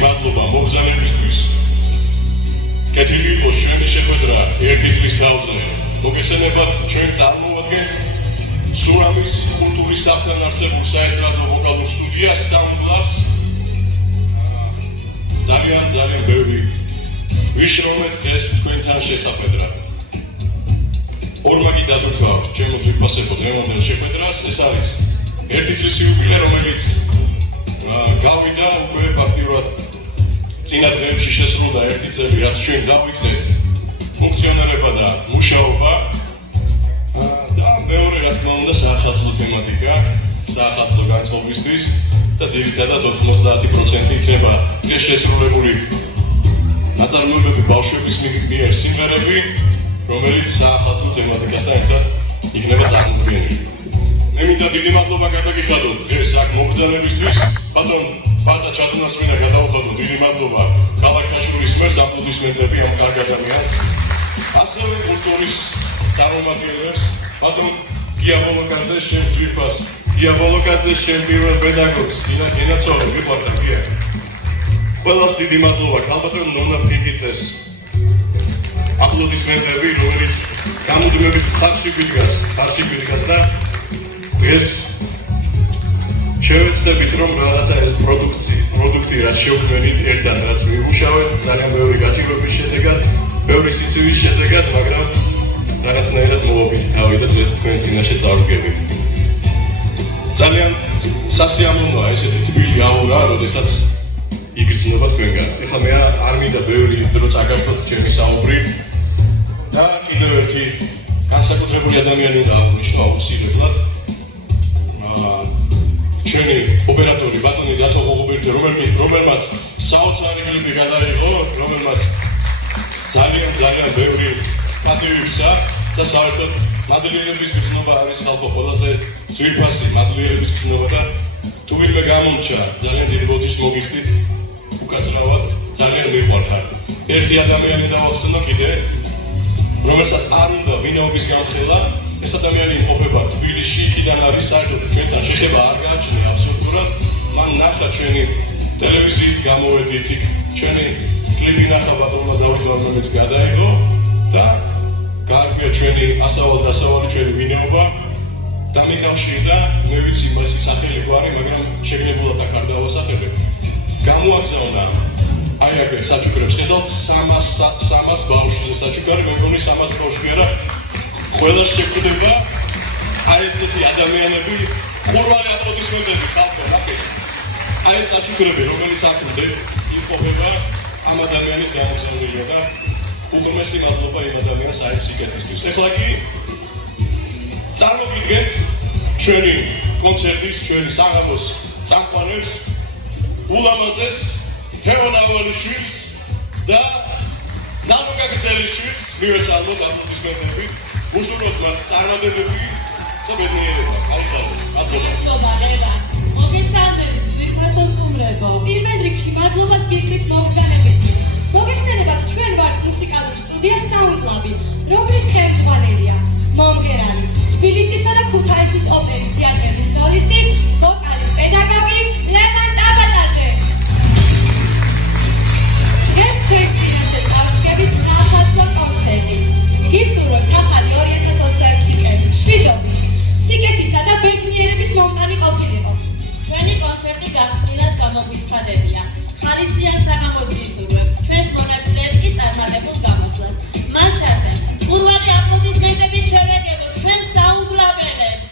მადლობა მოგზაურებისთვის. კეთილი იყო შენი შეხვედრა ერთი წლის თავზე. მოგესალმებათ ჩვენ წარმოვადგენთ სურამის კულტურის სახლთან არსებულ საესტრადო ვოკალურ სტუდიას Soundlabs. ძალიან ბევრი ვიშრომეთ დღეს თქვენთან შესახვედრად. ორმაგი დათვრთვავთ ჩემო ძვირფასებო დღევანდელ შეხვედრას. ეს არის ერთი წლის იუბილე, რომელიც გავიდა უკვე ფაქტიურად წინა დღეებში შესრულდა ერთი წელი, რაც ჩვენ დავიწყეთ ფუნქციონირება და მუშაობა. და მეორე რა თქმა უნდა საახალწლო თემატიკა, საახალწლო განწყობისთვის და ძირითადად 90% იქნება ეს შესრულებული ნაწარმოებები ბავშვების მიერ სიმღერები, რომელიც საახალწლო თემატიკასთან ერთად იქნება წარმოდგენილი. მე მინდა დიდი მადლობა გადაგიხადოთ დღეს აქ მოგზაურებისთვის. ბატონ ბატა ჩადუნას მინდა გადავხადოთ დიდი მადლობა ქალაქ ხაშურის მერს აპლოდისმენტები ამ კარგ ადამიანს. ასევე კულტურის წარმომადგენლებს, ბატონ გია ვოლოკაძეს, შენ ძვირფას გია ვოლოკაძეს, შენ პირველ პედაგოგს, გინაცოლე მიყვარდა გია. ყველას დიდი მადლობა ქალბატონ ნონა ფრიკიცეს. აპლოდისმენტები, რომელიც გამუდმებით ხარში გვიდგას და დღეს შევეცდებით რომ რაღაცა ეს პროდუქტი რაც შევქმნით ერთად რაც ვიმუშავეთ ძალიან ბევრი გაჭირვების შედეგად, ბევრი სიცივის შედეგად, მაგრამ რაღაცნაირად მოვაბით თავი და დღეს თქვენს წინაშე წავდგებით. ძალიან სასიამოვნოა ესეთი თბილი აურა, როდესაც იგრძნობა თქვენგან. ეხლა მე არ მინდა ბევრი დრო წაგართოთ ჩემი საუბრით და კიდევ ერთი განსაკუთრებული ადამიანი უნდა აღნიშნო აუცილებლად. ჩვენი ოპერატორი ბატონი დათო ღოღობერძე, რომელმაც საოცარი კლიპი გადაიღო, რომელმაც ძალიან ბევრი პატივი გცა და საერთოდ მადლიერების გრძნობა არის ხალხო ყველაზე ძვირფასი მადლიერების გრძნობა და თუ ვინმე გამომჩა ძალიან დიდი ბოდიშს მოგიხდით უკაცრავად ძალიან მიყვარხართ. ერთი ადამიანი დავახსენო კიდე, რომელსაც არ უნდა ვინაობის განხელა, ეს ადამიანი იმყოფება თბილისში, იქიდან არის საერთოდ ჩვენთან შეხება არ გააჩნია აბსოლუტურად. მან ნახა ჩვენი ტელევიზიით გამოვედით იქ, ჩვენი კლიპი ნახა ბატონმა დავით ვარდანიც გადაიღო და გააგვია ჩვენი ასავალი ჩვენი ვინაობა დამიკავშირდა, მე ვიცი მას სახელი გვარი, მაგრამ შეგნებულად აქ არ დავასახელებ. გამოაგზავნა აი აქ საჩუქრებს ხედავთ 300 ბავშვზე საჩუქარი, მე მგონი 300 ბავშვი არა, ყველა შეგვდება აი ესეთი ადამიანები, ხურვალი აპლოდისმენტები ხალხო, ნახე. აი ეს საჩუქრები, რომელიც აქვდე, იმყოფება ამ ადამიანის გამოგზავნილია და უღრმესი მადლობა იმ ადამიანს აი სიკეთისთვის. ეხლა კი წარმოგიდგენთ ჩვენი კონცერტის, ჩვენი საღამოს წამყვანებს, ულამაზეს თეო ნავალიშვილს და ნანო გაგრძელიშვილს მივესალმოთ აპლოდისმენტებით. უსურვოთ მათ წარმატებები და ბედნიერება. მადლობა რევან. მოგესალმებით ძვირფასო სტუმრებო. პირველ რიგში მადლობას გიქრით მოგზაურებისთვის. მოგეხსენებათ ჩვენ ვართ მუსიკალური სტუდია SoundClub-ი, რომლის ხელმძღვანელია მომღერალი, თბილისისა და ქუთაისის ოპერის თეატრის სოლისტი, ვოკალის პედაგოგი ლევან ტაბატაძე. ეს ფესტივალზე წარსდგებით საათო კონცერტი. გისურვებთ ახალი 2026 წელი, შვიდობის, სიკეთისა და ბედნიერების მომტანი ყოფილებას. ჩვენი კონცერტი გახსნილად გამოგვიცხადებია. ხალისიან საღამოს გისურვებთ. ჩვენს მონაწილეებს კი წარმატებულ გამოსვლას. მას შასენ, ხურვალი აპლოდისმენტებით შევეგებოთ ჩვენ SoundClub-ელებს.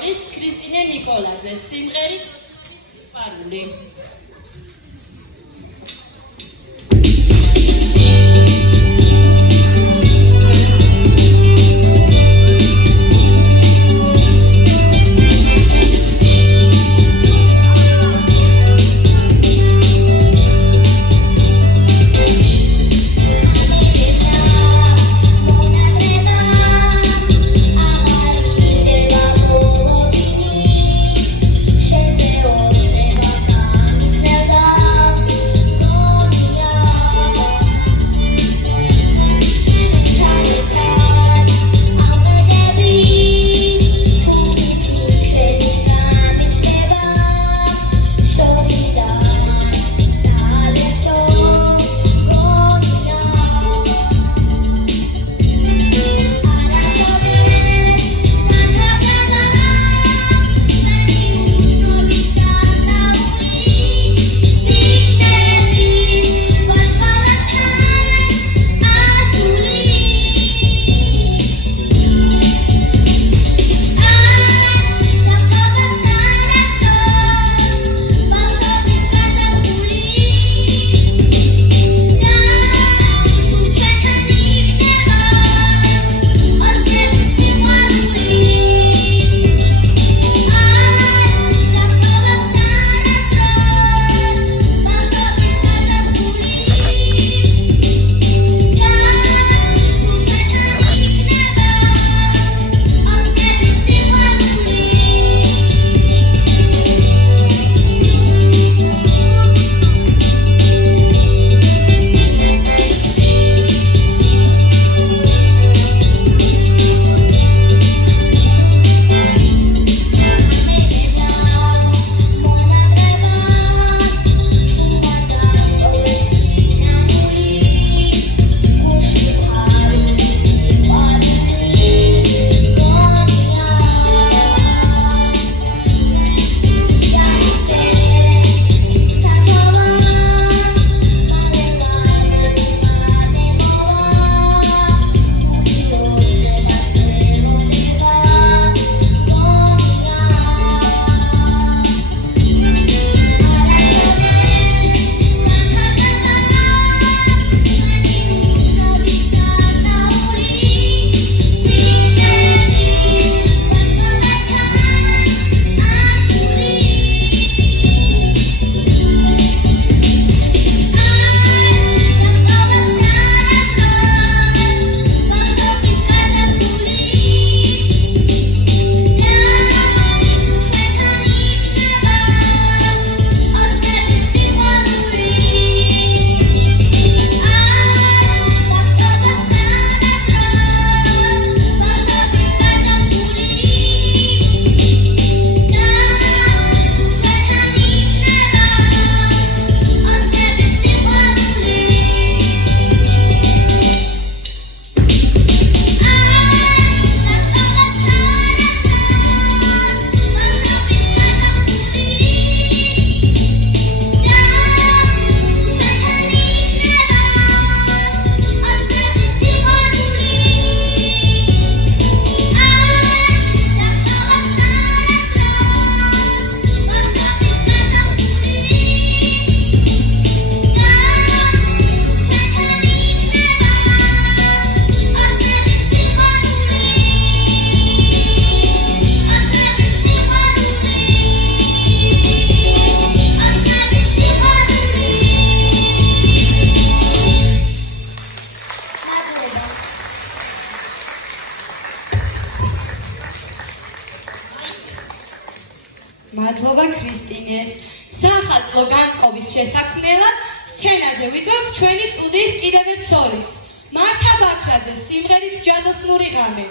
სოლისტ ქრისტინე ნიკოლაძეს სიმღერით პარული. მადლობა ქრისტინეს. სახალხო განწყობის შესაქმნელად სცენაზე ვიწვევთ ჩვენი სტუდიის კიდევ ერთ სოლისტს, მართა ბაქრაძეს სიმღერით ჯადოსნური ღამე.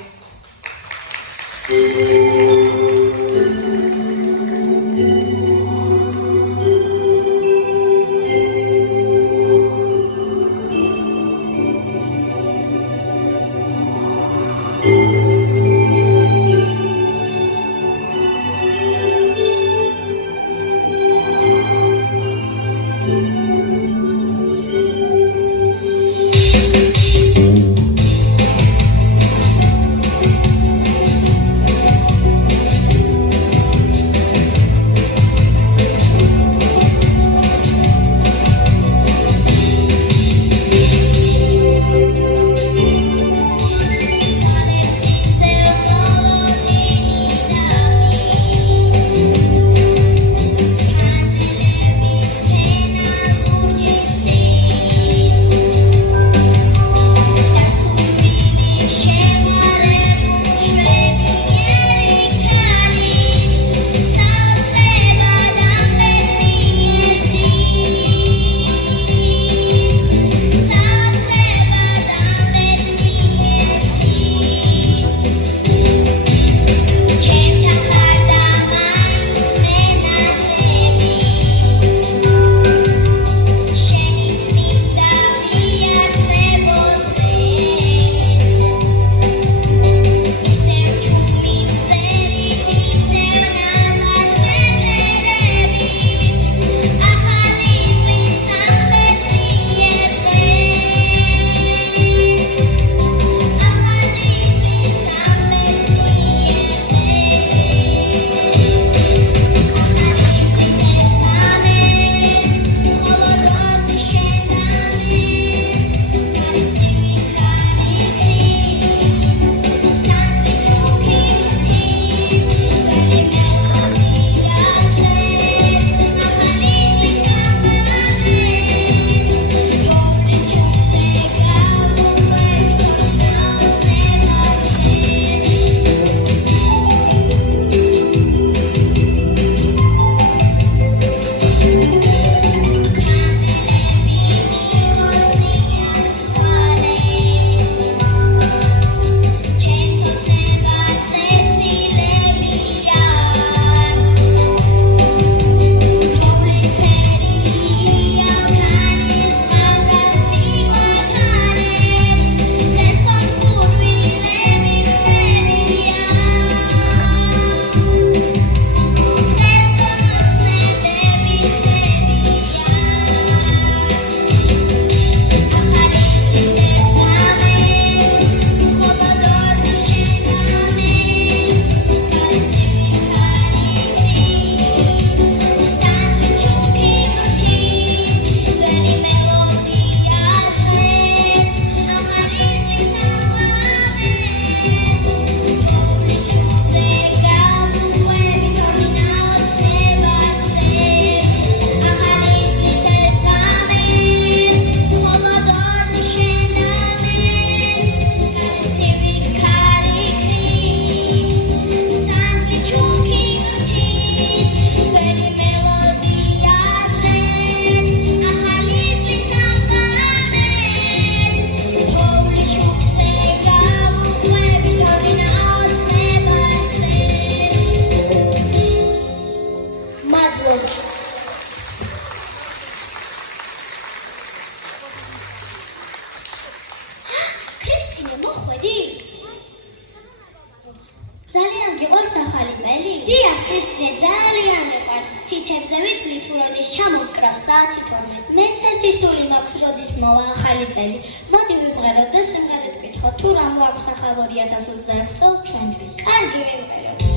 მე ძალიან მეყვარს. თითებზე ვითვლი თუ როდის ჩამოვკრავს საათი 12. მეც ერთი სული მაქვს როდის მოვა ახალი წელი. მოდი ვიმღეროთ და სიმღერით ვკითხოთ თუ რა მოაქვს ახალ 2026 წელს ჩვენთვის. კარგი ვიმღეროთ.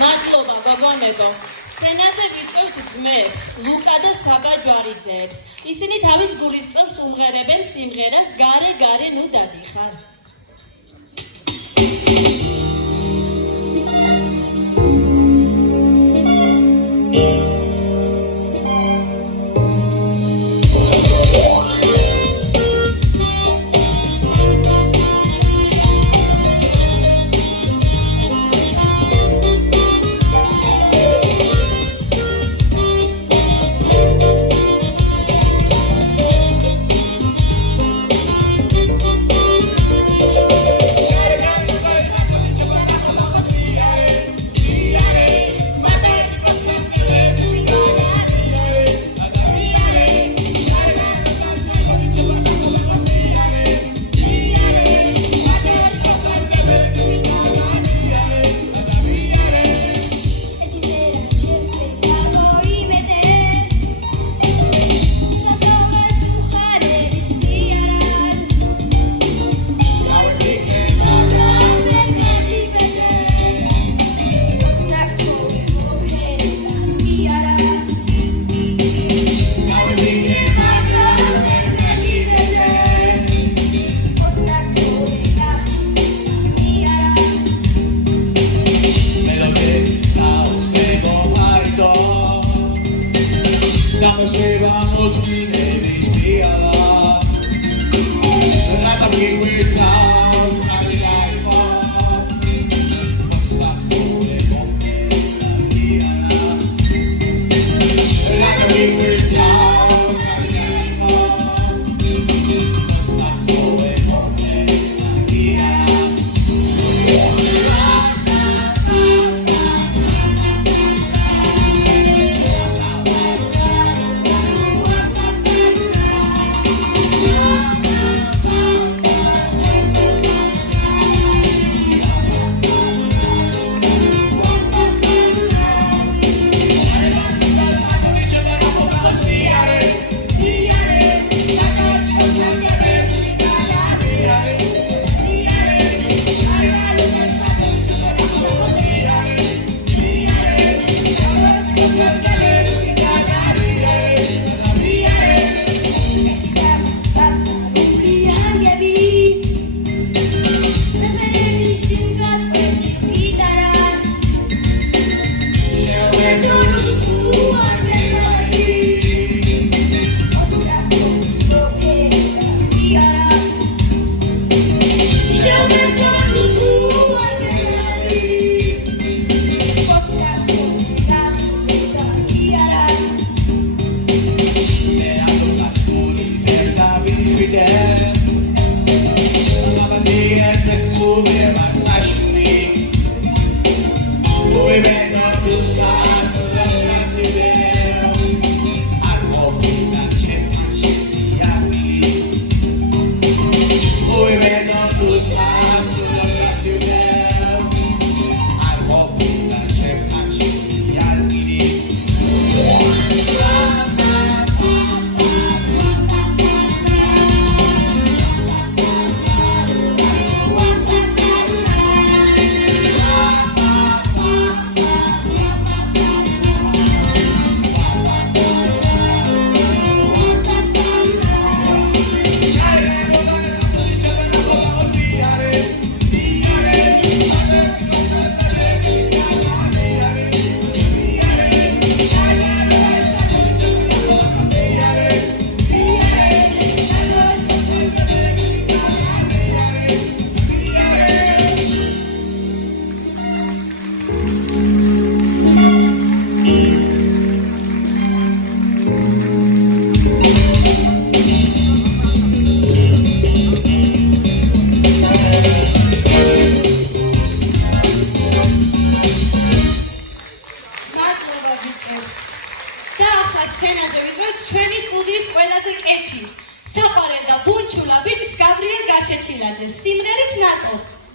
მადლობა გოგონებო. სცენაზე ვიწევთ ძმებს, ლუკა და საბა ჯვარიძეებს. ისინი თავის გულისწყლს უმღერებენ სიმღერას გარე გარე ნუ დადიხარ. Sounds like life.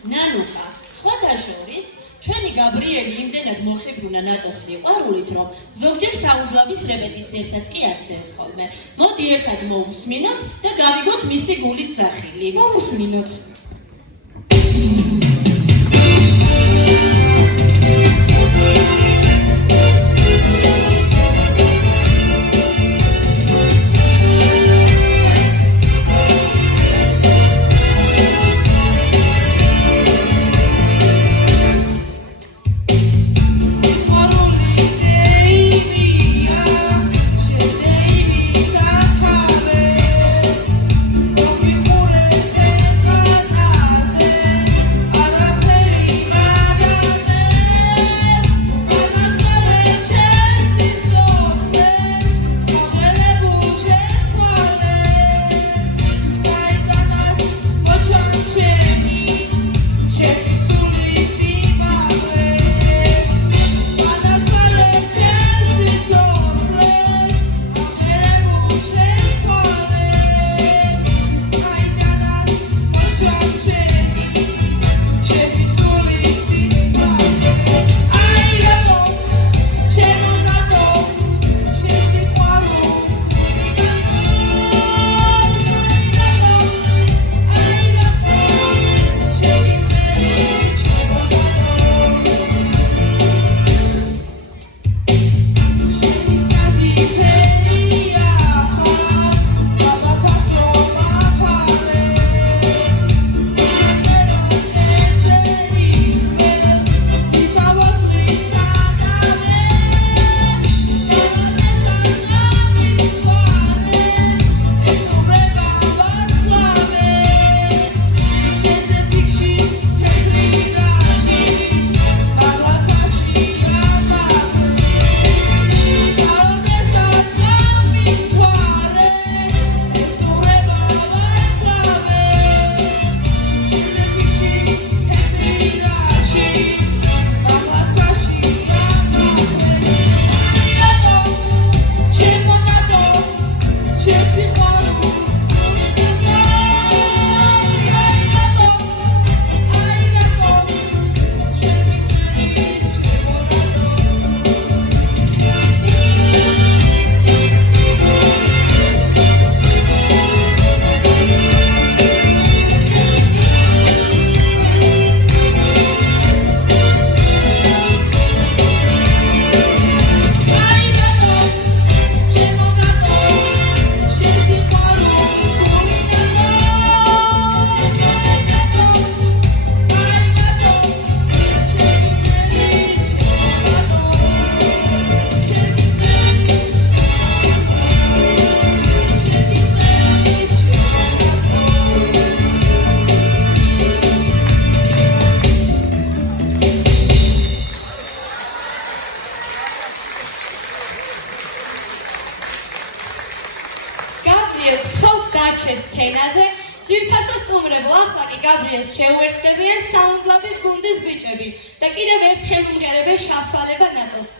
ნანუკა, სხვათა შორის, ჩვენი გაბრიელი იმდენად მოხიბლუნა ნატოს სიყვარულით, რომ ზოგჯერ საუნგლაბის რეპეტიციებსაც კი აცდენს ხოლმე. მოდი ერთად მოვუსმინოთ და გავიგოთ მისი გულის ძახილი. მოვუსმინოთ. Baby, სცენაზე. ძვირფასო სტუმრებო, ახლა კი გაბრიელს შეუერთდებიან საუნდლაბის გუნდის ბიჭები და კიდევ ერთხელ უმღერებენ შავთვალება ნატოს.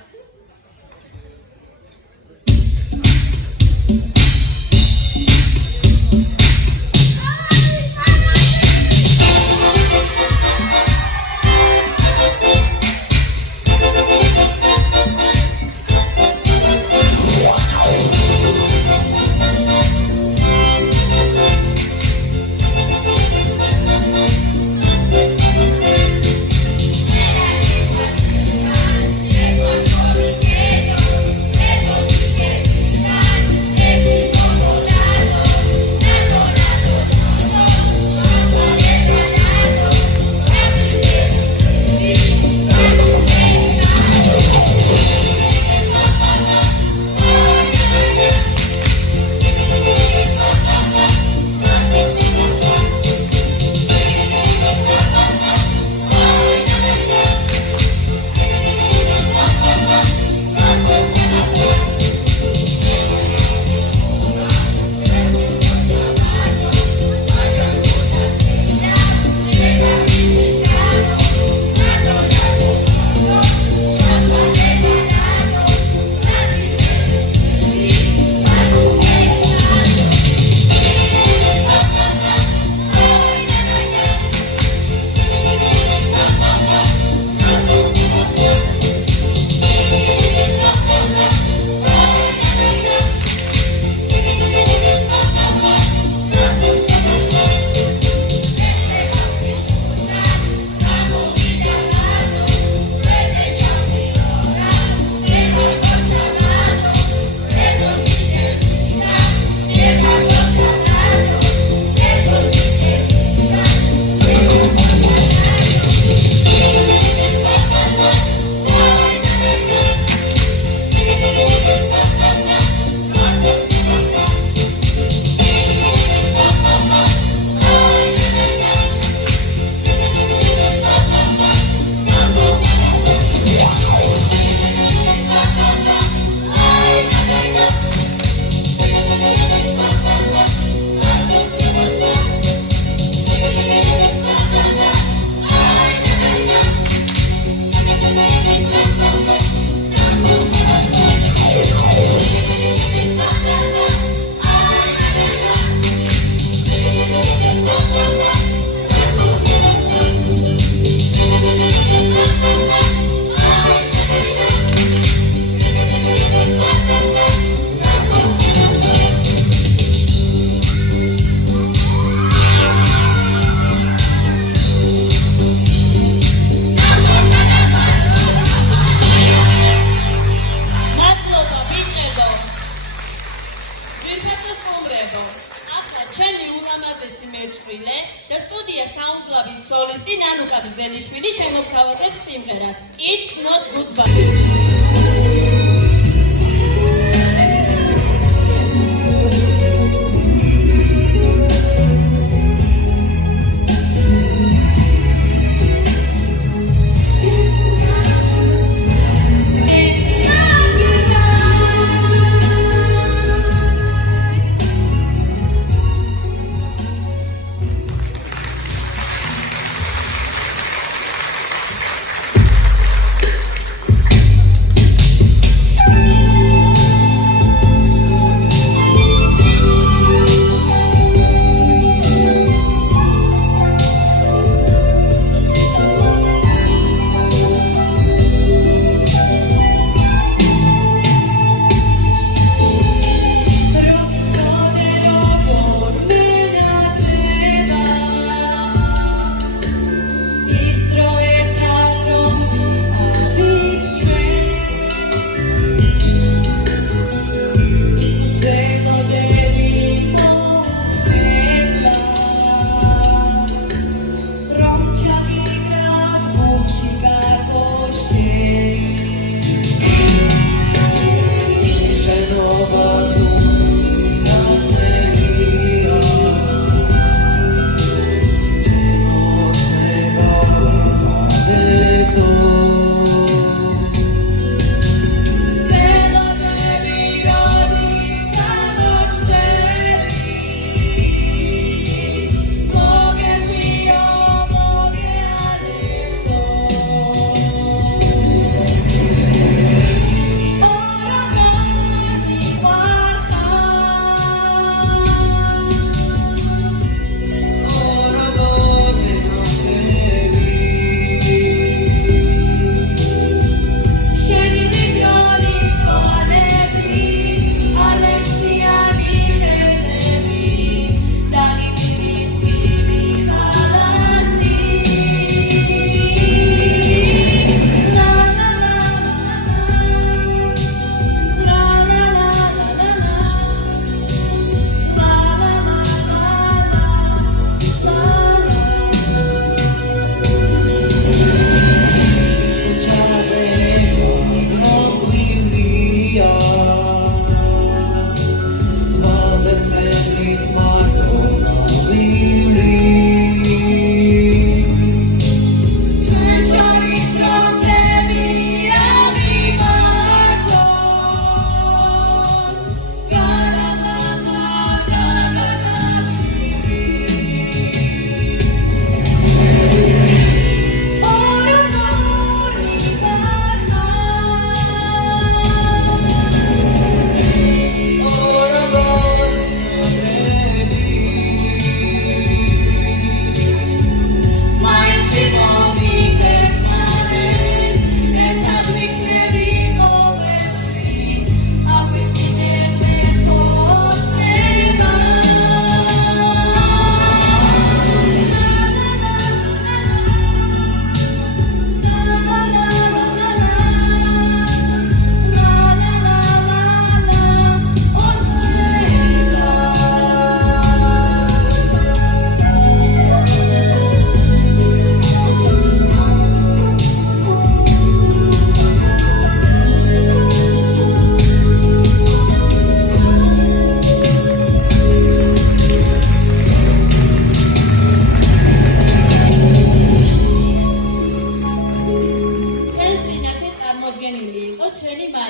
და სტუდია საუნდლაბის სოლისტი ნანუკა ბრძელიშვილი შემოგთავაზებს სიმღერას It's Not Goodbye.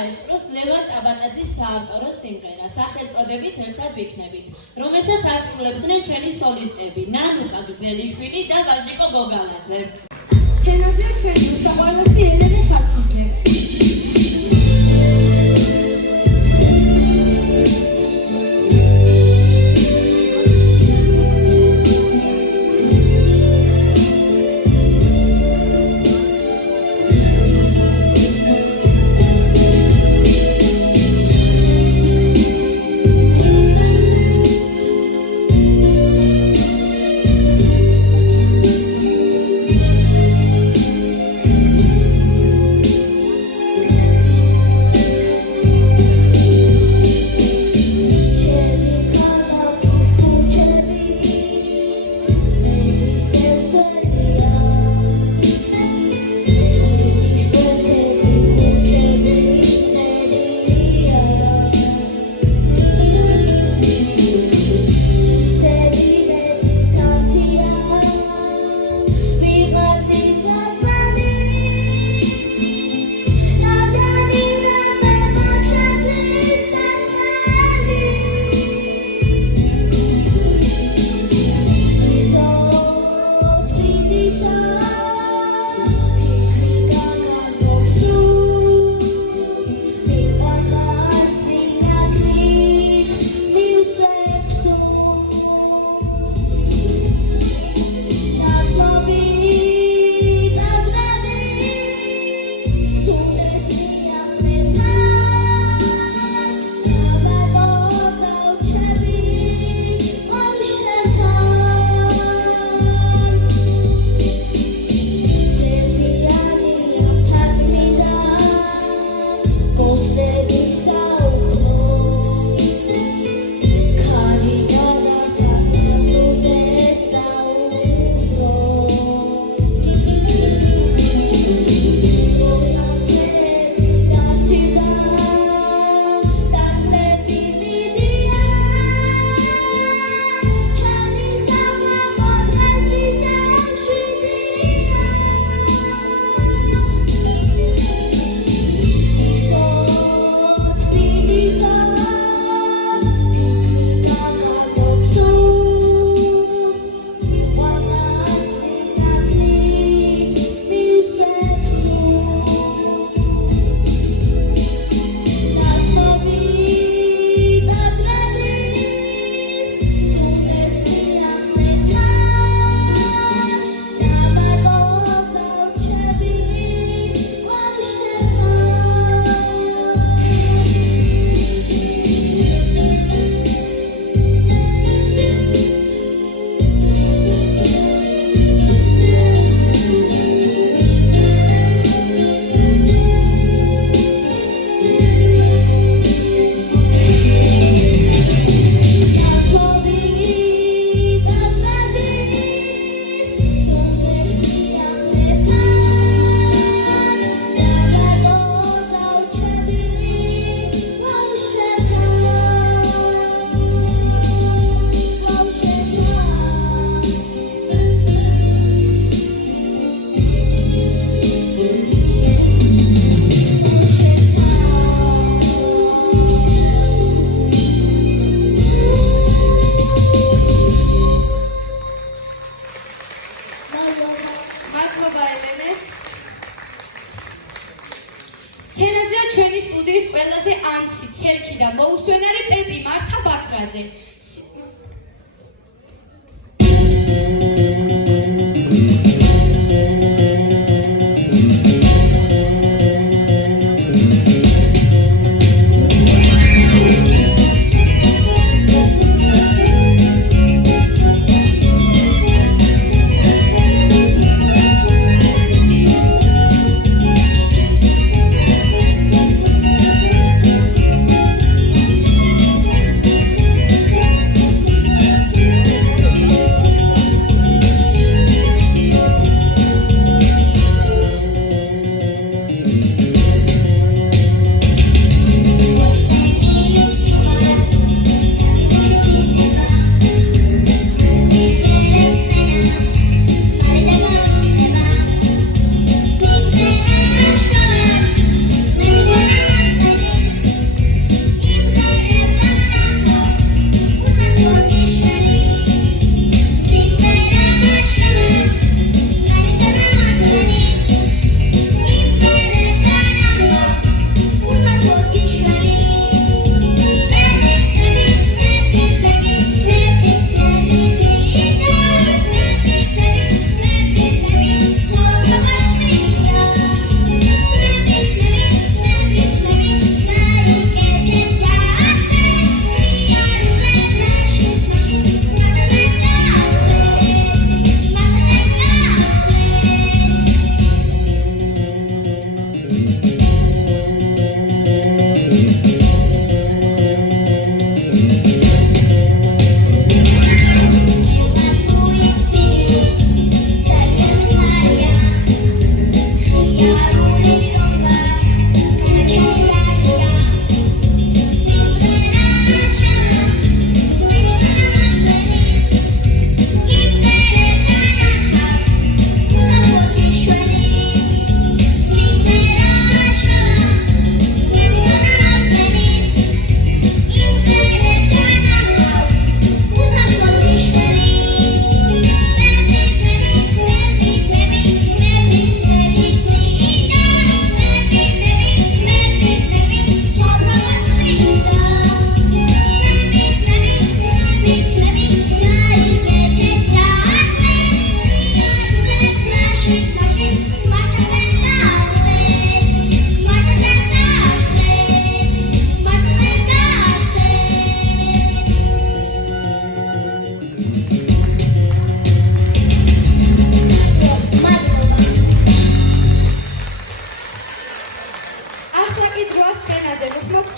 მაესტროს ლევან ტაბაჭაძის საავტორო სიმღერა სახელწოდებით ერთად ვიქნებით, რომელსაც ასრულებდნენ ჩვენი სოლისტები ნანუკა გრძელიშვილი და ვაჟიკო გოგალაძე. სცენაზე ჩვენი უსაყვარლესი ელენე ხალხიძე. სცენაზეა ჩვენი სტუდიის ყველაზე ანცი, ცერქი და მოუსვენარი პეპი მართა ბაქრაძე.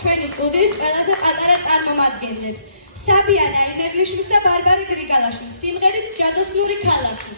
ჩვენი სტუდიის ყველაზე პატარა წარმომადგენლებს. საბიანა იმერლიშვილს და ბარბარე გრიგალაშვილს სიმღერით ჯადოსნური ქალაქი.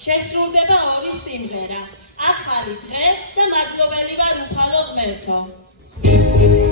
შესრულდება ორი სიმღერა, ახალი დღე და მადლობელი ვარ უფალო ღმერთო. Thank you.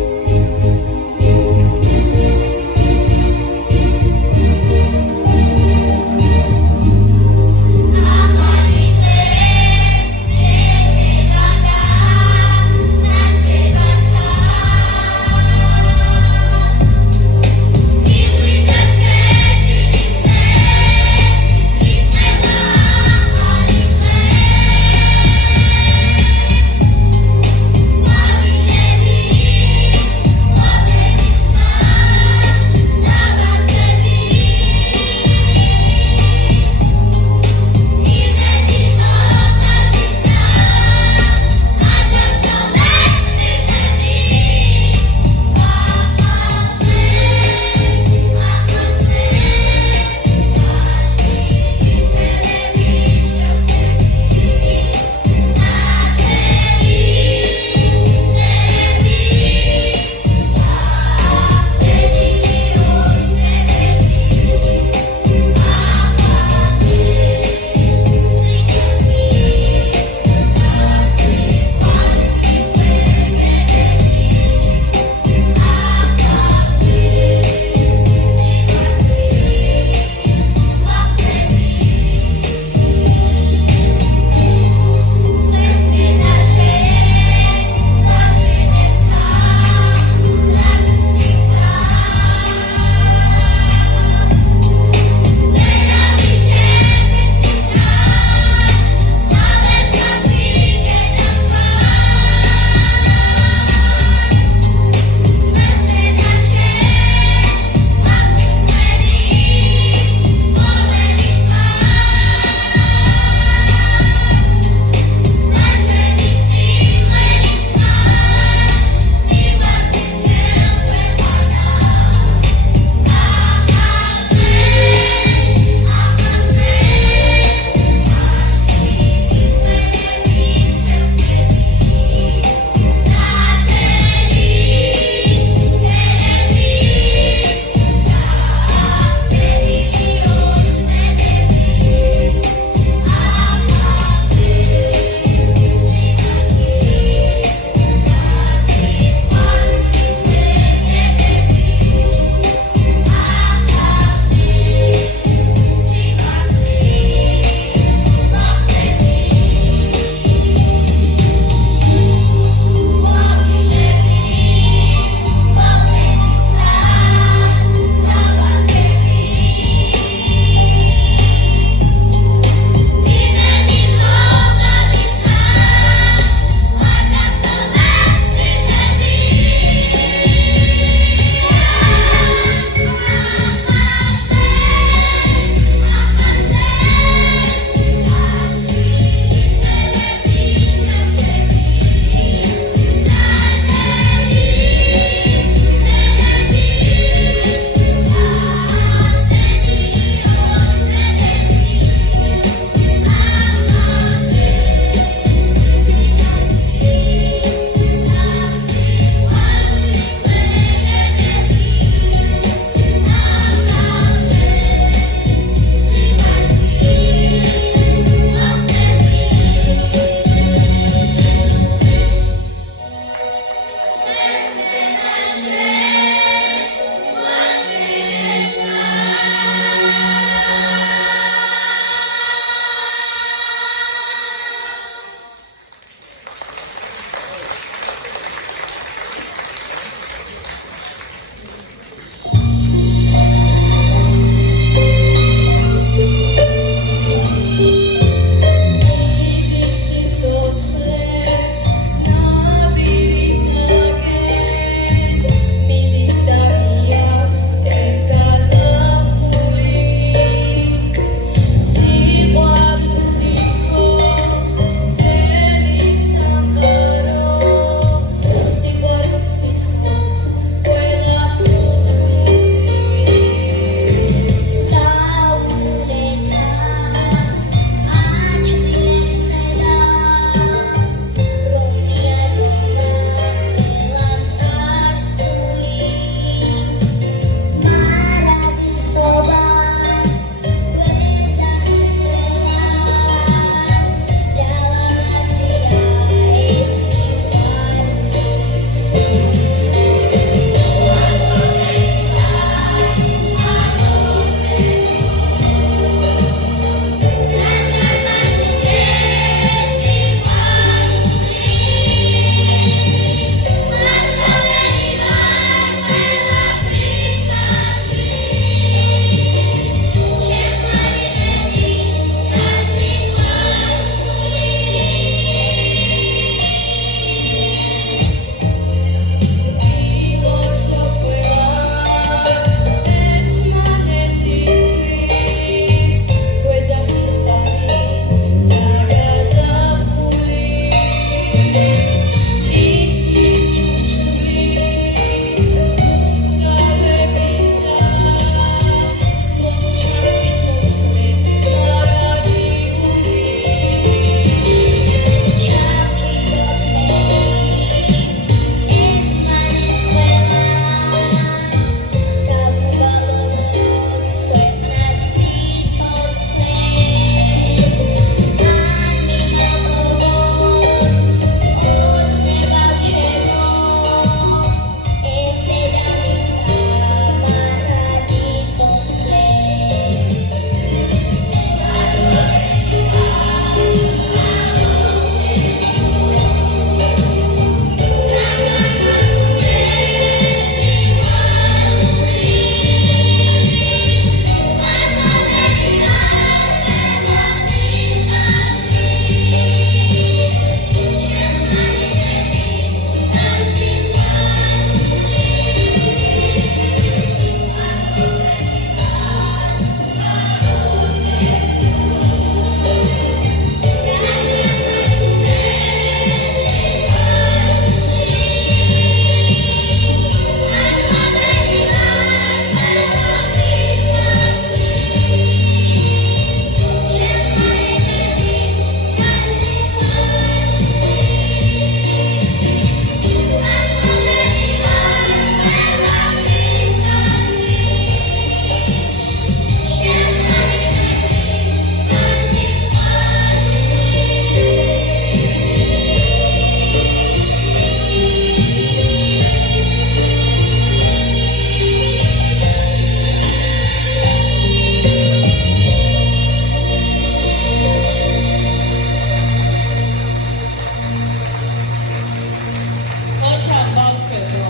ოჩამ ბავშვებო.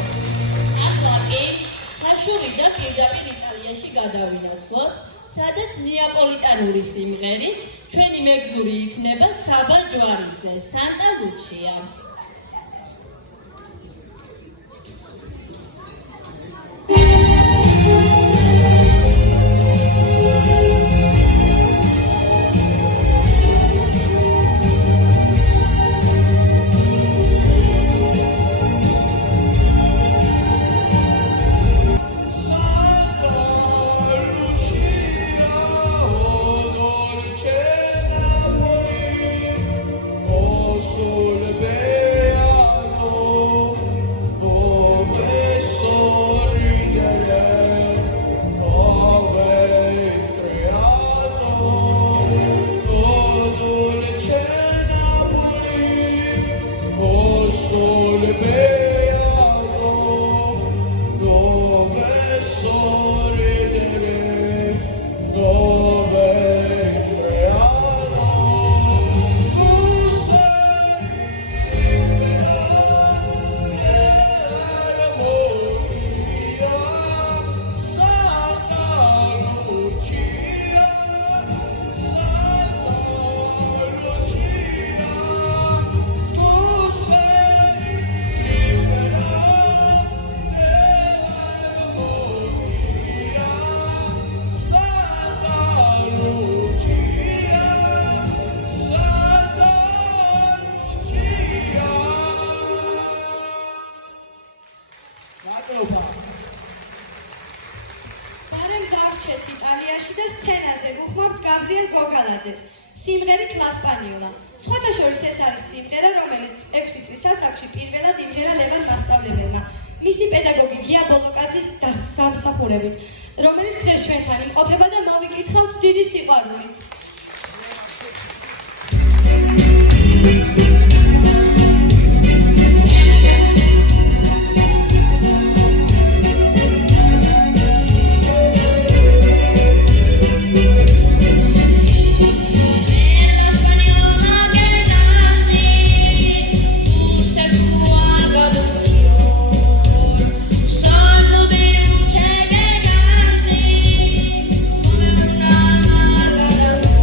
ახლა კი საშური და პირდაპირ იტალიაში გადავინაცვლოთ, სადაც ნეაპოლიტანური სიმღერით ჩვენი მეგზური იქნება საბა ჯვარიძე, სანტა ლუჩია. Barem darcet იტალიაში და სცენაზე ვუხმობთ გაბრიელ გოგალაძეს. სიმღერით La Spagnola. სხვათა შორის ეს არის სიმღერა, რომელიც 6 წლის ასაკში პირველად იმღერა ლევან მასწავლებელმა. მისი პედაგოგი გია ბოლოკაძის დამსახურებით, რომელიც დღეს ჩვენთან იმყოფება და მოვიკითხავთ დიდი სიყვარულით. Sanno di un cieco grande, come una magara.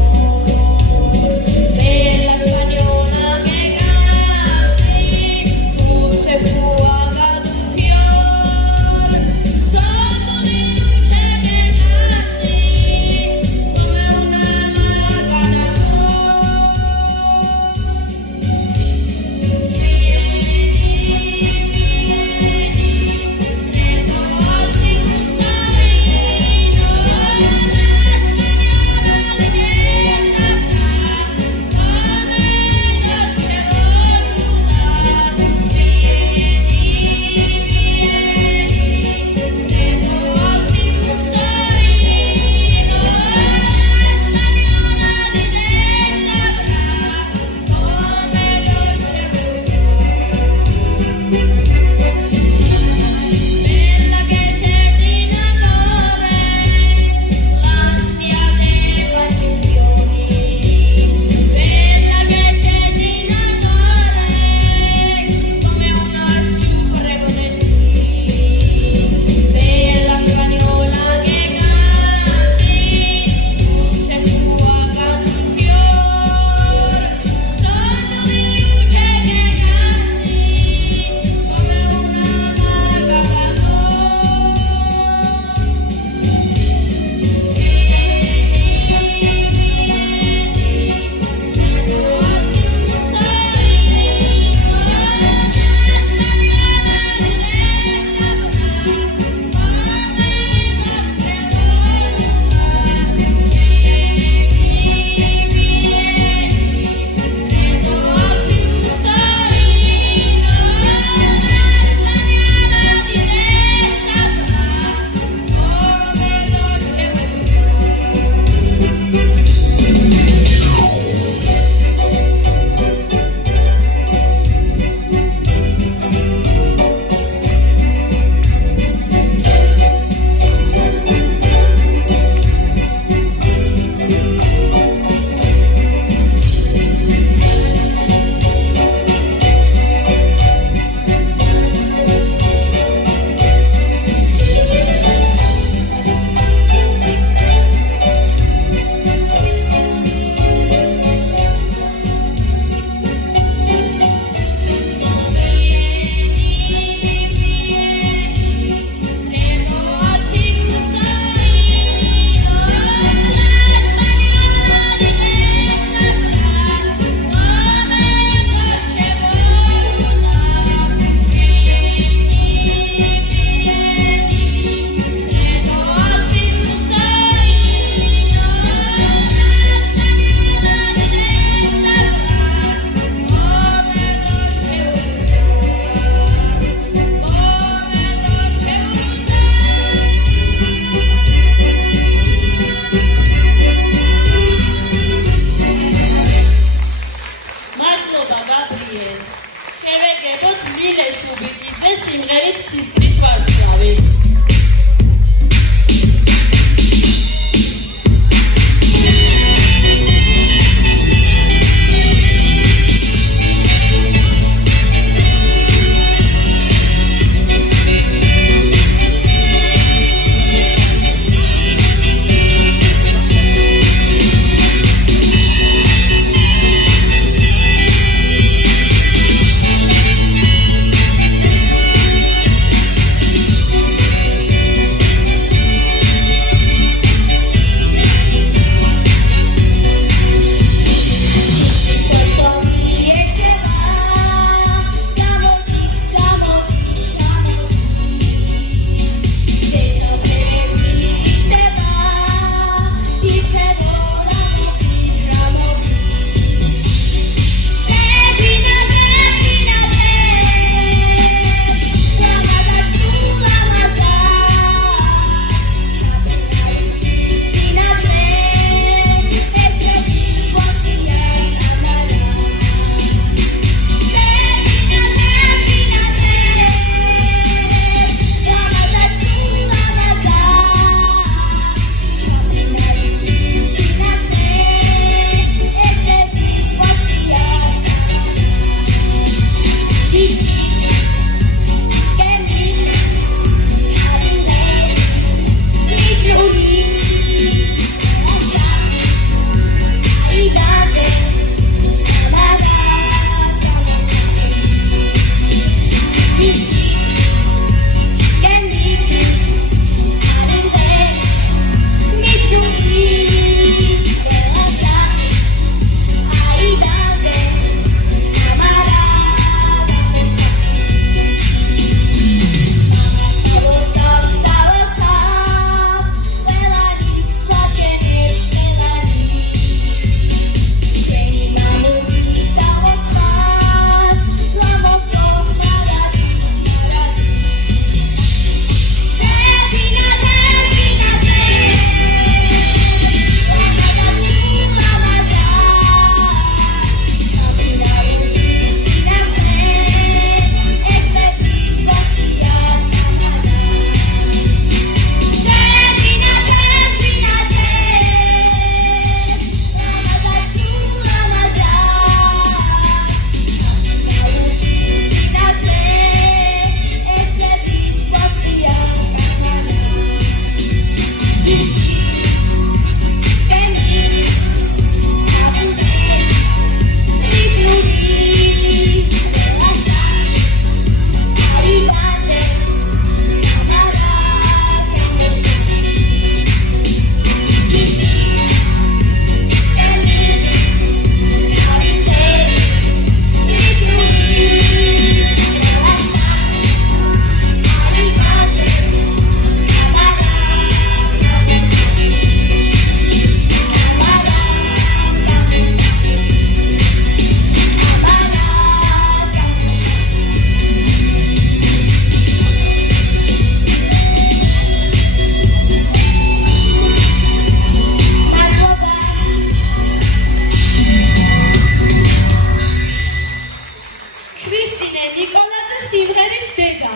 სიმღერით დედა.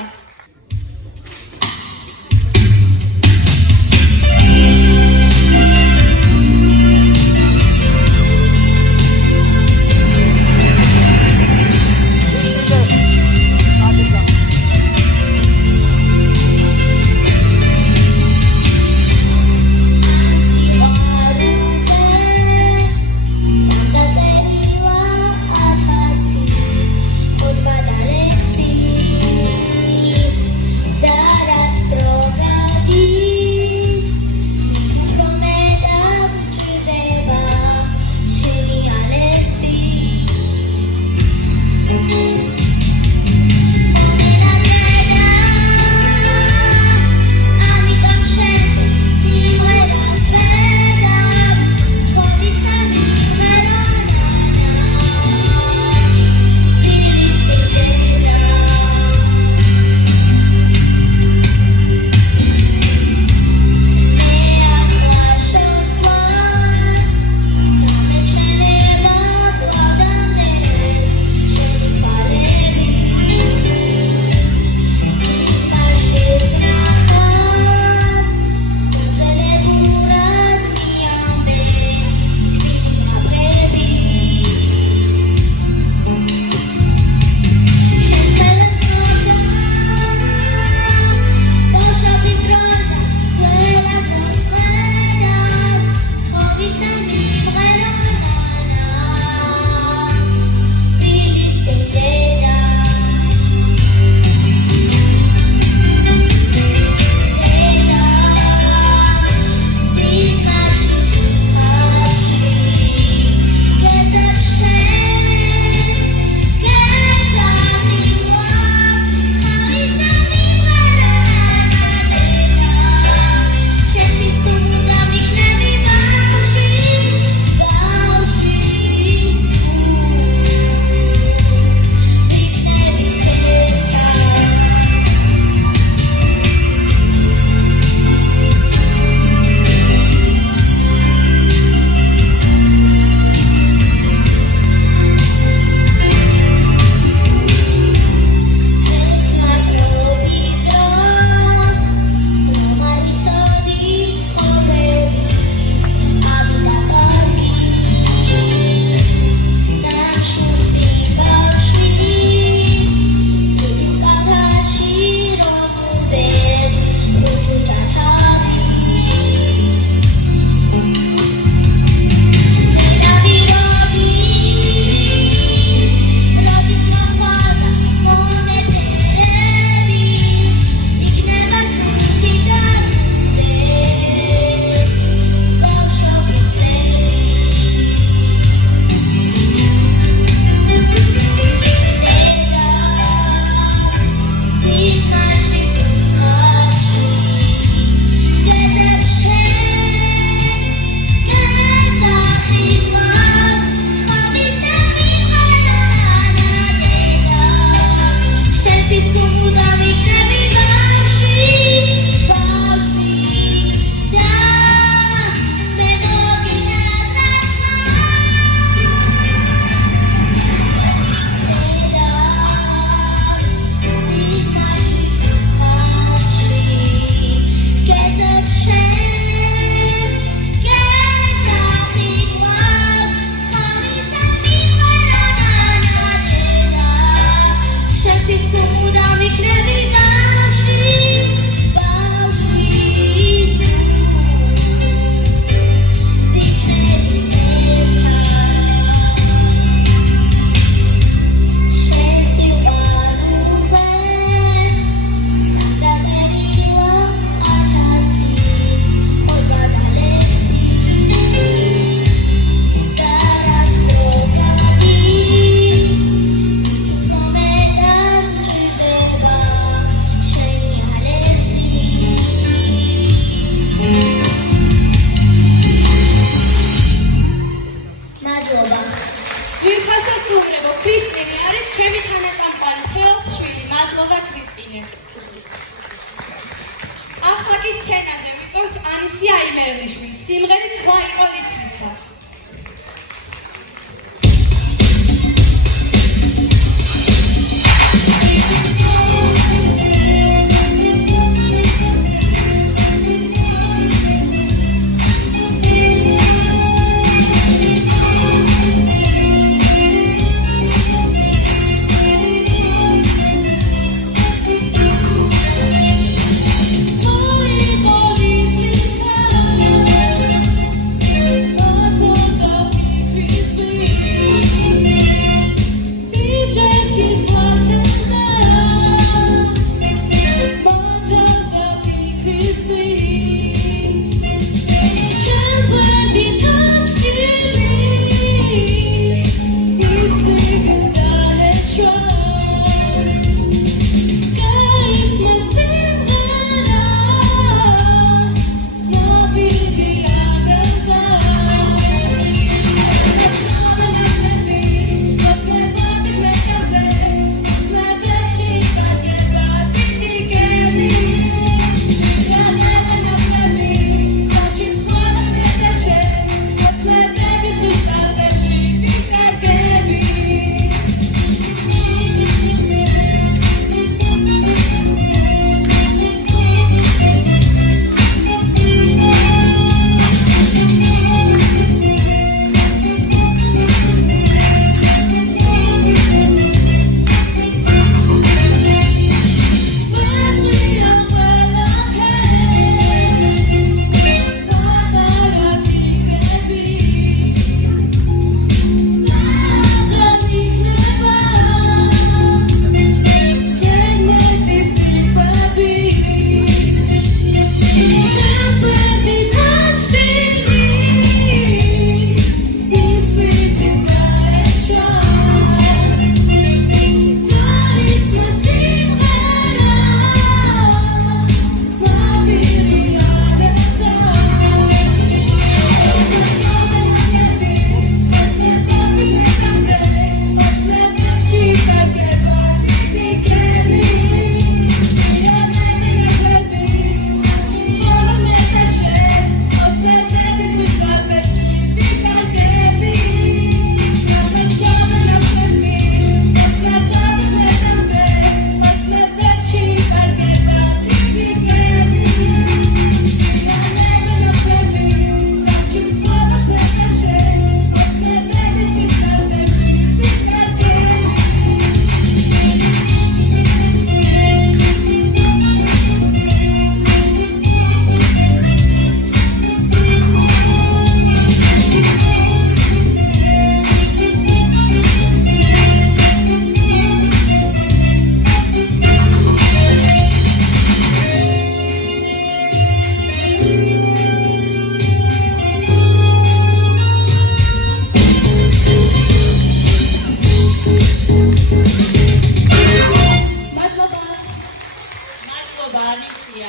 ახლა სცენაზე ვიყავთ ანისია იმერლიშვილის სიმღერით სხვა იყო რიცხვიცა.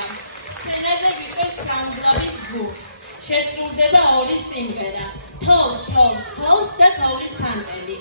პრემიერა. სცენაზე ვიტყვევთ სამგლავის ჯგუფს. შესრულდება ორი სიმღერა. თოვს, თოვს, თოვს და თოვლის ფანტელი.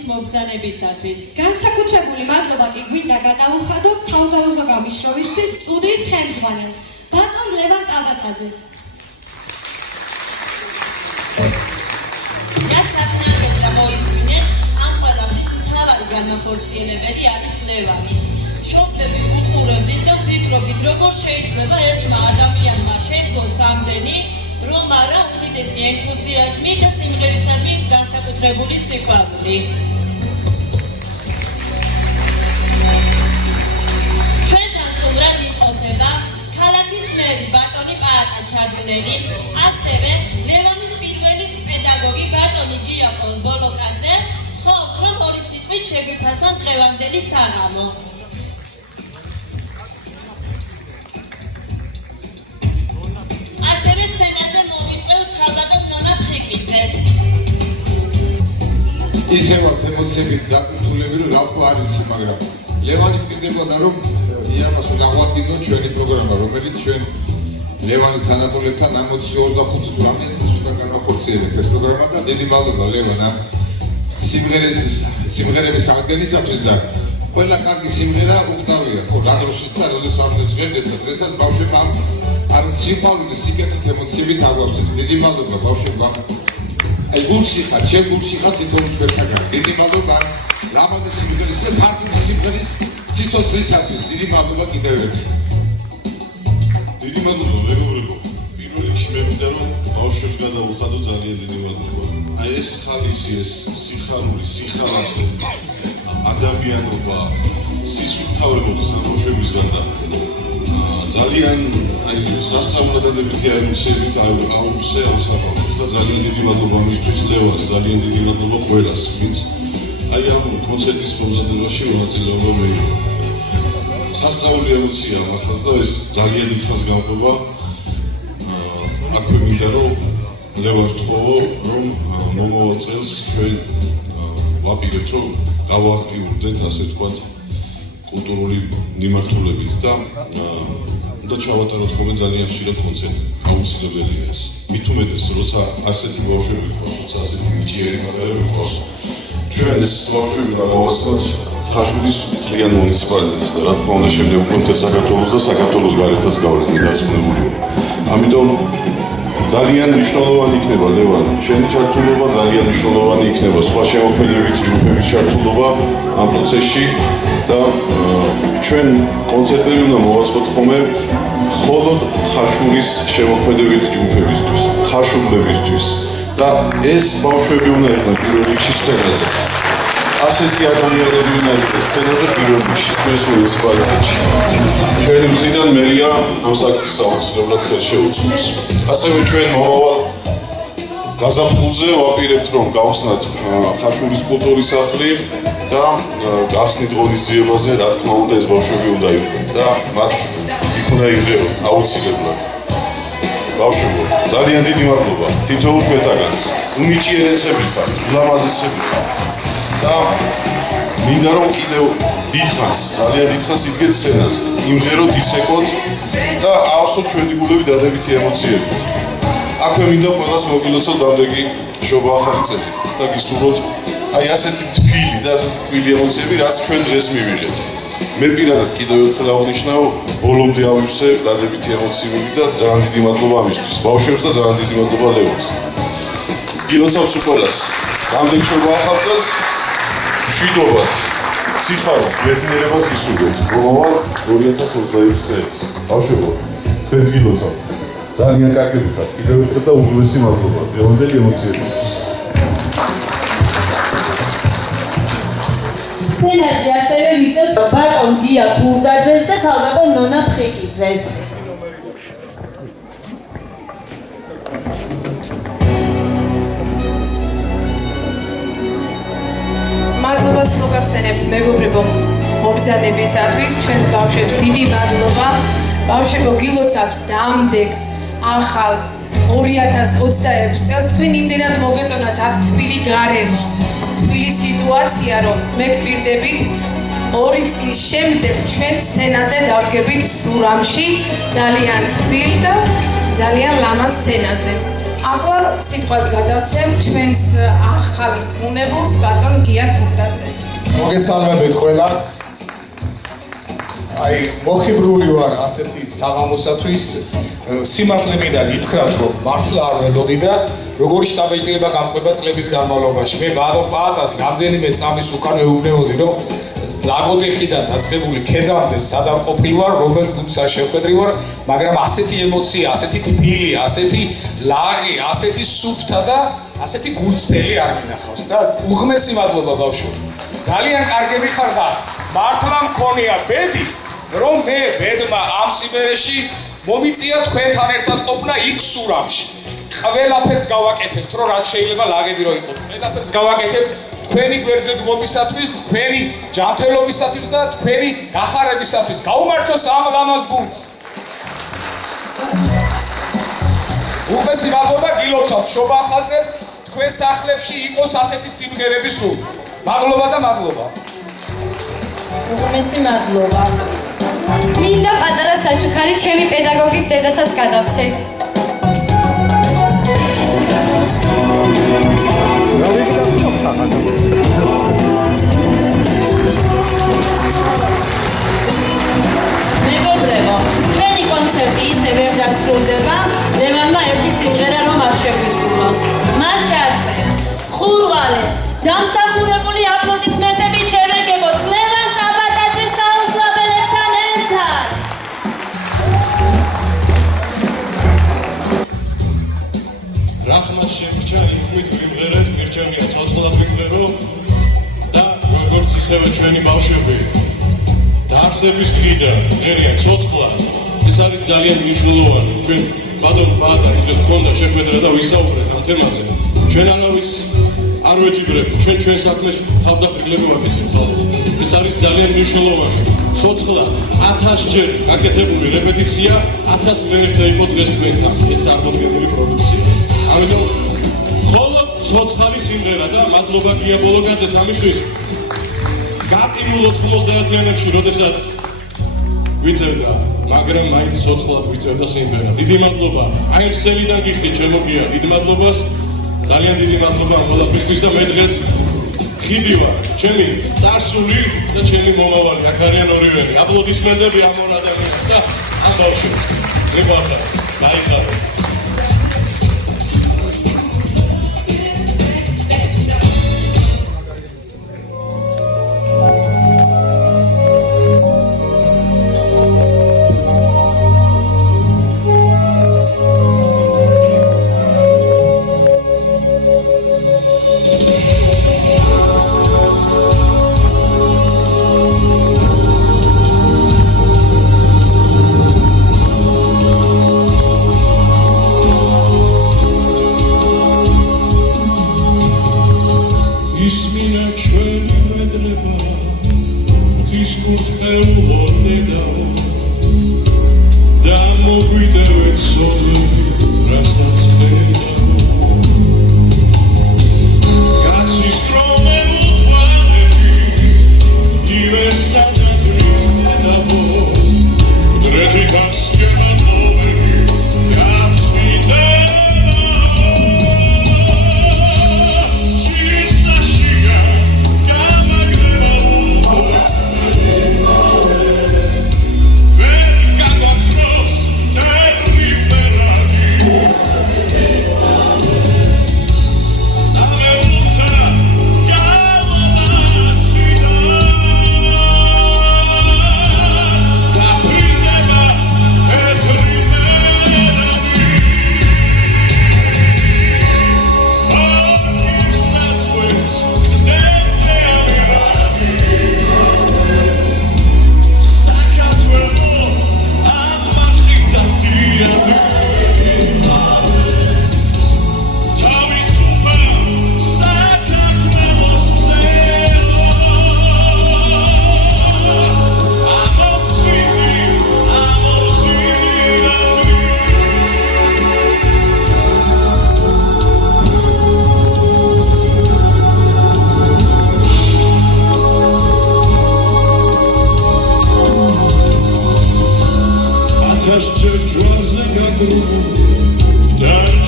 დიდ მობრძანებისათვის. განსაკუთრებული მადლობა კი გვინდა გადაუხადოთ თავდაუზოგავი შრომისთვის სტუდიის ხელმძღვანელს, ბატონ ლევან ტაბათაძეს. რაც საფინანსებს და მოისმინეთ, ამ ყველაფრის მთავარი განახორციელებელი არის ლევანი. მშობლები უყურებდით და ვფიქრობდით, როგორ შეიძლება ერთმა ადამიანმა შეძლოს ამდენი, რომ არა უდიდესი ენთუზიაზმი და სიმღერისადმი განსაკუთრებული სიყვარული. ჩვენთან სტუმრად იმყოფება ქალაქის მერი ბატონი პაატა ჩადუნელი, ასევე ლევანის პირველი პედაგოგი ბატონი დიაკონ ბოლოკაძე. ხოთ, რომ ორი სიტყვით შეგვიფასონ დღევანდელი საღამო. ასევე სცენაზე მოვიწევთ ქალბატონ ნონა ფხიკიძეს. ისე ვართ ემოციებით დაკმაყოფილებული, რომ რა თქმა არ ვიცი, მაგრამ ლევანი პირდებოდა, რომ იამას გავადგინო ჩვენი პროგრამა, რომელიც ჩვენ ლევანის სანატოლებთან 25 თუ რამე წელს უნდა განახორციელებთ ეს პროგრამა და დიდი მადლობა ლევან ამ სიმღერების აღდგენისათვის და ყველა კარგი სიმღერა უგდავია, ხო, რა დროშიც და როდესაც ჟღერდეს და დღესაც ბავშვებმა არ სიყვარულის სიკეთით ემოციებით აგვაქვს. დიდი მადლობა ბავშვებმა. აი გულში ხარ, ჩემ გულში ხარ თვითონ თქვენთაგან. დიდი მადლობა ლამაზი სიმღერის და ქართული სიმღერის სიცოცხლისათვის. დიდი მადლობა კიდევ ერთხელ. დიდი მადლობა მეგობრებო. პირველ რიგში მე მინდა რომ ბავშვებს გადავუხადო ძალიან დიდი მადლობა. აი ეს ხალისი, ეს სიხარული, სიხალასე, ადამიანობა, სისუფთავებოდეს ამ ბავშვებისგან და ძალიან აი სასწაულადადებითი ემოციებით აუგსე აუსაბამოს და ძალიან დიდი მადლობა მისთვის ლევანს, ძალიან დიდი მადლობა ყველას, ვინც აი ამ კონცერტის მომზადებაში მონაწილეობა მიიღო. სასწაული ემოცია მართლაც და ეს ძალიან დიდხანს გამყოფა. აქვე მინდა რომ ლევანს ვთხოვო, რომ მომავალ წელს ჩვენ ვაპირებთ, რომ გავააქტიურდეთ, ასე ვთქვათ, კულტურული მიმართულებით და უნდა ჩავატაროთ ხოლმე ძალიან ხშირად კონცერტი. აუცილებელია ეს. მით უმეტეს, როცა ასეთი ბავშვები გყავს, როცა ასეთი ნიჭიერი პატარები გყავს, ჩვენს ბავშვები გავასწროთ ხაშურის მთლიან მუნიციპალიტეტს და რა თქმა უნდა შემდეგ უკვე მთელ საქართველოს და საქართველოს გარეთაც გავლენი დასრულებული. ამიტომ ძალიან მნიშვნელოვანი იქნება ლევან, შენი ჩართულობა ძალიან მნიშვნელოვანი იქნება, სხვა შემოქმედებითი ჯგუფების ჩართულობა ამ პროცესში და ჩვენ კონცერტები უნდა მოვაწყოთ ხოლმე მხოლოდ ხაშურის შემოქმედებითი ჯგუფებისთვის, ხაშურლებისთვის და ეს ბავშვები უნდა იყვნენ პირველ რიგში სცენაზე. ასეთი ადამიანები უნდა იყოს სცენაზე პირველ რიგში ჩვენს მუნიციპალიტეტში. ჩვენი მხრიდან მერია ამ საკითხს აუცილებლად ხელს შეუწყობს. ასევე ჩვენ მომავალ გაზაფხულზე ვაპირებთ, რომ გავხსნათ ხაშურის კულტურის სახლი და გახსნით ღონისძიებაზე, რა თქმა უნდა, ეს ბავშვები უნდა იყვნენ და მათ იქ უნდა იგდერო აუცილებლად. ბავშვებო, ძალიან დიდი მადლობა თითოეულ ქვეყანას. უნიჭიერესები ხართ, ულამაზესები ხართ. და მინდა რომ კიდევ დიდხანს, ძალიან დიდხანს იდგეთ სცენაზე, იმღეროთ, ისეკოთ და ავსოთ ჩვენი გულები დადებითი ემოციებით. აქვე მინდა ყველას მოგილოცოთ დამდეგი შობა ახალი წელი და გისურვოთ აი ასეთი თბილი და ასეთი თბილი ემოციები, რაც ჩვენ დღეს მივიღეთ. მე პირადად კიდევ ერთხელ აღნიშნავ, ბოლომდე ავივსე დადებითი ემოციები და ძალიან დიდი მადლობა ამისთვის. ბავშვებს და ძალიან დიდი მადლობა ლევანს. გილოცავთ ყველას. დამდეგი შობა ახალ წელს მშვიდობას, სიხარულს, ბედნიერებას გისურვებთ მომავალ 2026 წელს. ბავშვებო, თქვენს გილოცავთ. ძალიან კარგები ხართ. კიდევ ერთხელ და უღრმესი მადლობა დღევანდელი ემოციებისთვის. სცენაზე ასევე ვიწევთ ბატონ გია ქურდაძეს და ქალბატონ ნონა ფხიკიძეს. მადლობას მოგახსენებთ მეგობრებო მობრძანებისათვის, ჩვენს ბავშვებს დიდი მადლობა. ბავშვებო, გილოცავთ დამდეგ ახალ 2026 წელს თქვენ იმდენად მოგეწონათ აქ თბილი გარემო, თბილი სიტუაცია, რომ მე გპირდებით 2 წლის შემდეგ ჩვენ სცენაზე დავდგებით სურამში, ძალიან თბილ და ძალიან ლამაზ სცენაზე. ახლა სიტყვას გადავცემ ჩვენს ახალ რწმუნებულს ბატონ გია ქუხდაძეს. მოგესალმებით ყველას. აი, მოხიბრული ვარ ასეთი საღამოსათვის. სიმართლე მინდა გითხრათ, რომ მართლა არ ველოდი და როგორი შთაბეჭდილება გამყვება წლების განმავლობაში. მე ბატონ პაატას რამდენიმე წამის უკან ვეუბნეოდი, რომ ლაგოდეხიდან დაწყებული ქედამდე სადარ ყოფილ ვარ, რომელ გუნდს არ შევხვედრი ვარ, მაგრამ ასეთი ემოცია, ასეთი თბილი, ასეთი ლაღი, ასეთი სუფთა და ასეთი გულწრფელი არ მინახავს და უღმესი მადლობა ბავშვო. ძალიან კარგები ხარ და მართლა მქონია ბედი, რომ მე ბედმა ამ სიმერეში მომიწია თქვენთან ერთად ყოფნა იქ სურამში. ყველაფერს გავაკეთებთ, რომ რაც შეიძლება ლაღები რო იყოს. ყველაფერს გავაკეთებთ თქვენი გვერდზე დგომისათვის, თქვენი ჯანმრთელობისათვის და თქვენი გახარებისათვის. გაუმარჯოს ამ ლამაზ გუნდს. უღმესი მადლობა გილოცავთ შობა ახალწელს, თქვენ სახლებში იყოს ასეთი სიმღერები სულ. მადლობა და მადლობა. უღმესი მადლობა. მინდა პატარა საჩუქარი ჩემი პედაგოგის დედასაც გადავცე. მეგობრებო, ჩვენი კონცერტი ისე ვერ დასრულდება, ლევანმა ერთი სიმღერა რომ არ შეგვისურვოს. მაშასე, ხურვალე, დამსახურებული აპლოდისმენტებით შევეგებოთ ლევან კაბატაძის საუბრობელებთან ერთად. რახმას შემრჩა იქვით ვიმღერეთ, მირჩენია ცოცხლად ვიმღერო და როგორც ისევე ჩვენი ბავშვები დაარსების დღიდან ღერიან ცოცხლად. ეს არის ძალიან მნიშვნელოვანი. ჩვენ ბატონ პაატა დღეს გქონდა შეხვედრა და ვისაუბრეთ ამ თემაზე. ჩვენ არავის არ ვეჭირებთ, ჩვენ საქმეს თავდაპირველები ვაკეთებთ. ეს არის ძალიან მნიშვნელოვანი. ცოცხლად 1000 ჯერ გაკეთებული რეპეტიცია 1000 მერეთე იყო დღეს თქვენთან ეს წარმოდგენილი პროდუქცია. ამიტომ ხოლო ცოცხალი სიმღერა და მადლობა გია ბოლოგაძეს ამისთვის. გატიმულოთ 90-იანებში, როდესაც ვიწევდა, მაგრამ მაინც ცოცხლად ვიწევდა სიმღერა. დიდი მადლობა. აი ამ სცენიდან გიხდით ჩემო გია, დიდ მადლობას. ძალიან დიდი მადლობა ამ ყველაფრისთვის და მე დღეს ხიდი ვარ. ჩემი წარსული და ჩემი მომავალი აქ არიან ორივენი. აპლოდისმენტები ამ ორ ადამიანს და ამ ბავშვებს. მეგობრებო, გაიხარეთ. ისმინა ჩვენი მედრება ღვთის კურთხეულოდნედაო და მოგვიდევეთ სოლები რასაც ხედავ კაცის დრომებულ თვალები ივესადად რიხნედავო დრეთი გასჯერა ნომები გაცვიდა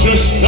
Just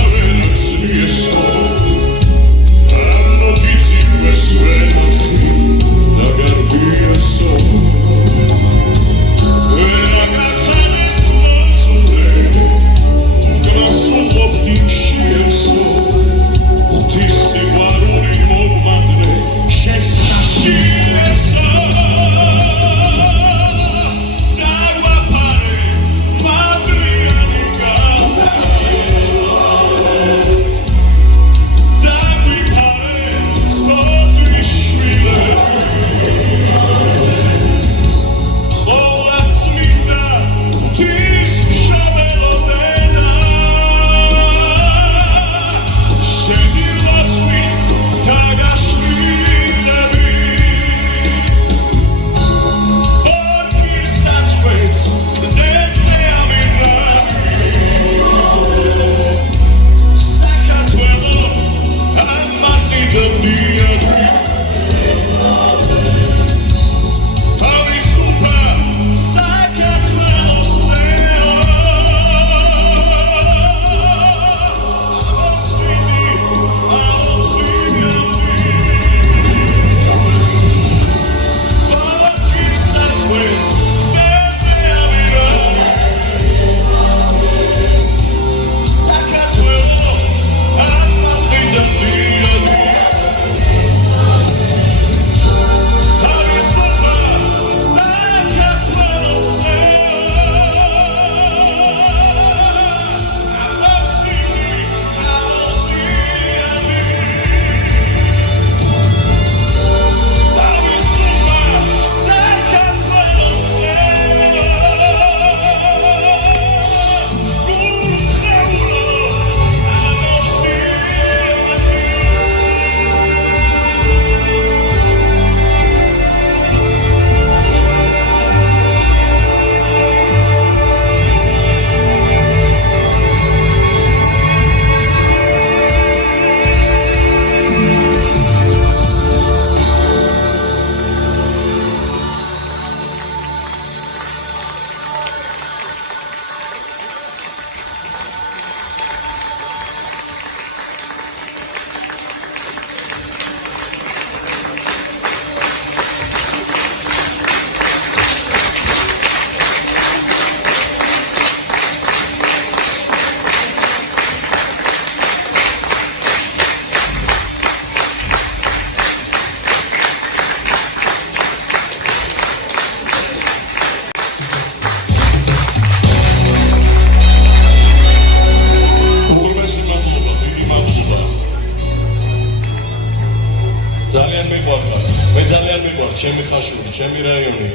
ძალიან მიყვარხარ. მე ძალიან მიყვარს ჩემი ხაშური, ჩემი რაიონი,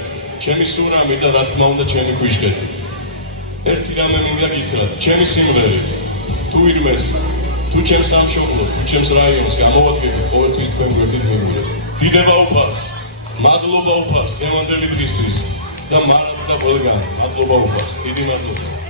ჩემი სურამი და რა თქმა უნდა ჩემი ქვიშკეთი. ერთი რამე მინდა გითხრათ, ჩემი სიმღერით თუ ვინმეს, თუ ჩემს სამშობლოს, თუ ჩემს რაიონს გამოვადგებით, ყოველთვის თქვენ გვერდით მივიდეთ. დიდება უფალს, მადლობა უფალს დღევანდელი დღისთვის და მარად და ყველგან მადლობა უფალს. დიდი მადლობა.